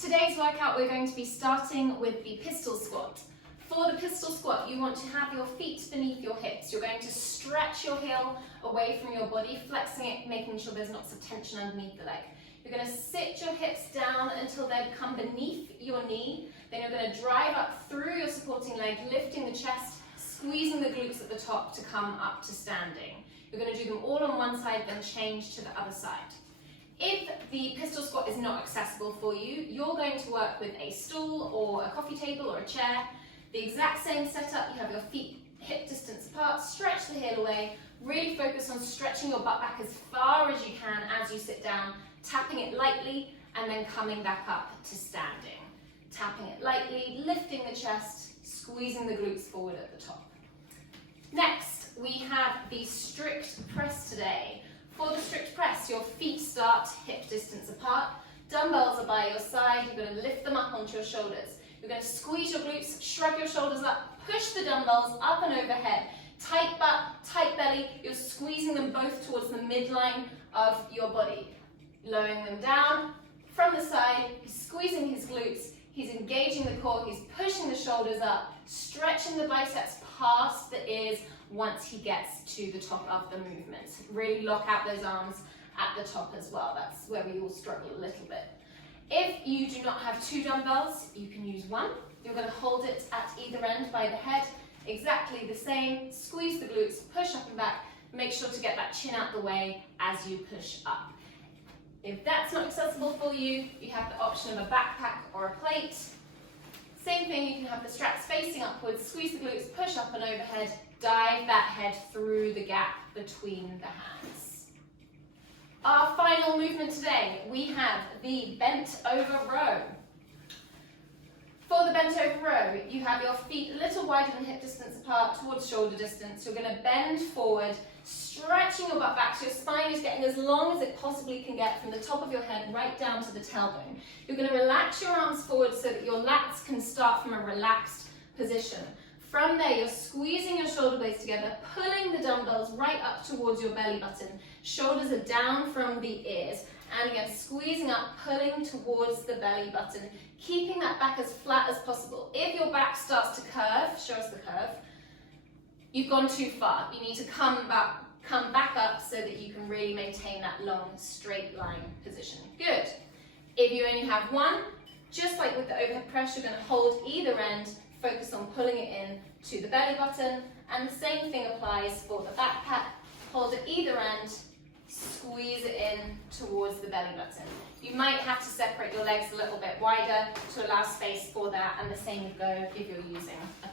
Today's workout we're going to be starting with the pistol squat. For the pistol squat, you want to have your feet beneath your hips. You're going to stretch your heel away from your body, flexing it, making sure there's lots of tension underneath the leg. You're going to sit your hips down until they come beneath your knee. Then you're going to drive up through your supporting leg, lifting the chest, squeezing the glutes at the top to come up to standing. You're going to do them all on one side, then change to the other side. If the pistol squat is not accessible for you, you're going to work with a stool or a coffee table or a chair. The exact same setup, you have your feet hip distance apart, stretch the heel away, really focus on stretching your butt back as far as you can as you sit down, tapping it lightly and then coming back up to standing. Tapping it lightly, lifting the chest, squeezing the glutes forward at the top. Next, we have the strict press today. For the strict press, your feet start hip distance apart, dumbbells are by your side, you're going to lift them up onto your shoulders. You're going to squeeze your glutes, shrug your shoulders up, push the dumbbells up and overhead. Tight butt, tight belly, you're squeezing them both towards the midline of your body. Lowering them down from the side, he's squeezing his glutes, he's engaging the core, he's pushing the shoulders up, stretching the biceps past the ears once he gets to the top of the movement. Really lock out those arms at the top as well. That's where we all struggle a little bit. If you do not have two dumbbells, you can use one. You're going to hold it at either end by the head, exactly the same. Squeeze the glutes, push up and back. Make sure to get that chin out the way as you push up. If that's not accessible for you, you have the option of a backpack or a plate. Same thing, you can have the straps facing upwards, squeeze the glutes, push up and overhead, dive that head through the gap between the hands. Our final movement today, we have the bent over row. For the bent over row, you have your feet a little wider than hip distance apart towards shoulder distance. You're going to bend forward, stretching your butt back so your spine is getting as long as it possibly can get from the top of your head right down to the tailbone. You're going to relax your arms forward so that your lats can start from a relaxed position. From there, you're squeezing your shoulder blades together, pulling the dumbbells right up towards your belly button. Shoulders are down from the ears. And again, squeezing up, pulling towards the belly button, keeping that back as flat as possible. If your back starts to curve, show us the curve, you've gone too far. You need to come back up so that you can really maintain that long, straight line position. Good. If you only have one, just like with the overhead press, you're going to hold either end, focus on pulling it in to the belly button, and the same thing applies for the backpack. Hold at either end, squeeze it in towards the belly button. You might have to separate your legs a little bit wider to allow space for that, and the same would go if you're using a